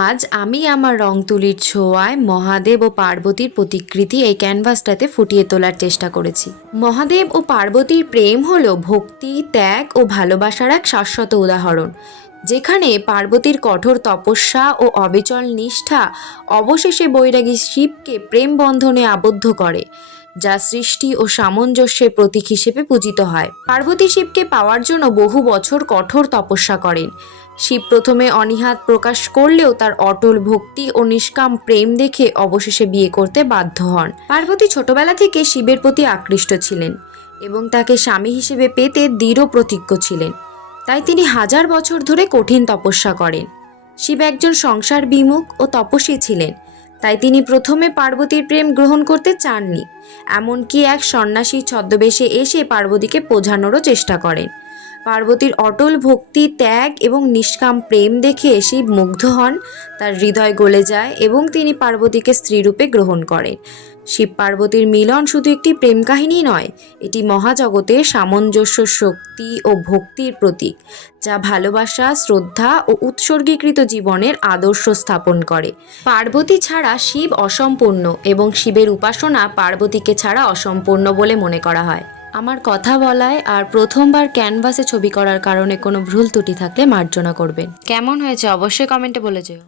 আজ আমি আমার রং তুলির ছোঁয়ায় মহাদেব ও পার্বতীর প্রতিকৃতি এই ক্যানভাসটাতে ফুটিয়ে তোলার চেষ্টা করেছি। মহাদেব ও পার্বতীর প্রেম হলো ভক্তি, ত্যাগ ও ভালোবাসার এক শাশ্বত উদাহরণ, যেখানে পার্বতীর কঠোর তপস্যা ও অবিচল নিষ্ঠা অবশেষে বৈরাগী শিবকে প্রেম বন্ধনে আবদ্ধ করে, যা সৃষ্টি ও সামঞ্জস্যের প্রতীক হিসেবে পূজিত হয়। পার্বতী শিবকে পাওয়ার জন্য বহু বছর কঠোর তপস্যা করেন। শিব প্রথমে অনীহা প্রকাশ করলেও তার অটল ভক্তি ও নিষ্কাম প্রেম দেখে অবশেষে বিয়ে করতে বাধ্য হন। পার্বতী ছোটবেলা থেকে শিবের প্রতি আকৃষ্ট ছিলেন এবং তাকে স্বামী হিসেবে পেতে দৃঢ় প্রতিজ্ঞ ছিলেন। তাই তিনি হাজার বছর ধরে কঠিন তপস্যা করেন। শিব একজন সংসার বিমুখ ও তপস্বী ছিলেন, তাই তিনি প্রথমে পার্বতীর প্রেম গ্রহণ করতে চাননি। এমনকি এক সন্ন্যাসীর ছদ্মবেশে এসে পার্বতীকে বোঝানোরও চেষ্টা করেন। পার্বতীর অটল ভক্তি, ত্যাগ এবং নিষ্কাম প্রেম দেখে শিব মুগ্ধ হন, তার হৃদয় গলে যায় এবং তিনি পার্বতীকে স্ত্রীরূপে গ্রহণ করেন। শিব পার্বতীর মিলন শুধু একটি প্রেম কাহিনী নয়, এটি মহাজগতের সামঞ্জস্য, শক্তি ও ভক্তির প্রতীক, যা ভালোবাসা, শ্রদ্ধা ও উৎসর্গীকৃত জীবনের আদর্শ স্থাপন করে। পার্বতী ছাড়া শিব অসম্পূর্ণ এবং শিবের উপাসনা পার্বতীকে ছাড়া অসম্পূর্ণ বলে মনে করা হয়। আমার কথা বলায় আর প্রথমবার ক্যানভাসে ছবি করার কারণে কোনো ভুল ত্রুটি থাকলে মার্জনা করবেন। কেমন হয়েছে অবশ্যই কমেন্টে বলে যেও।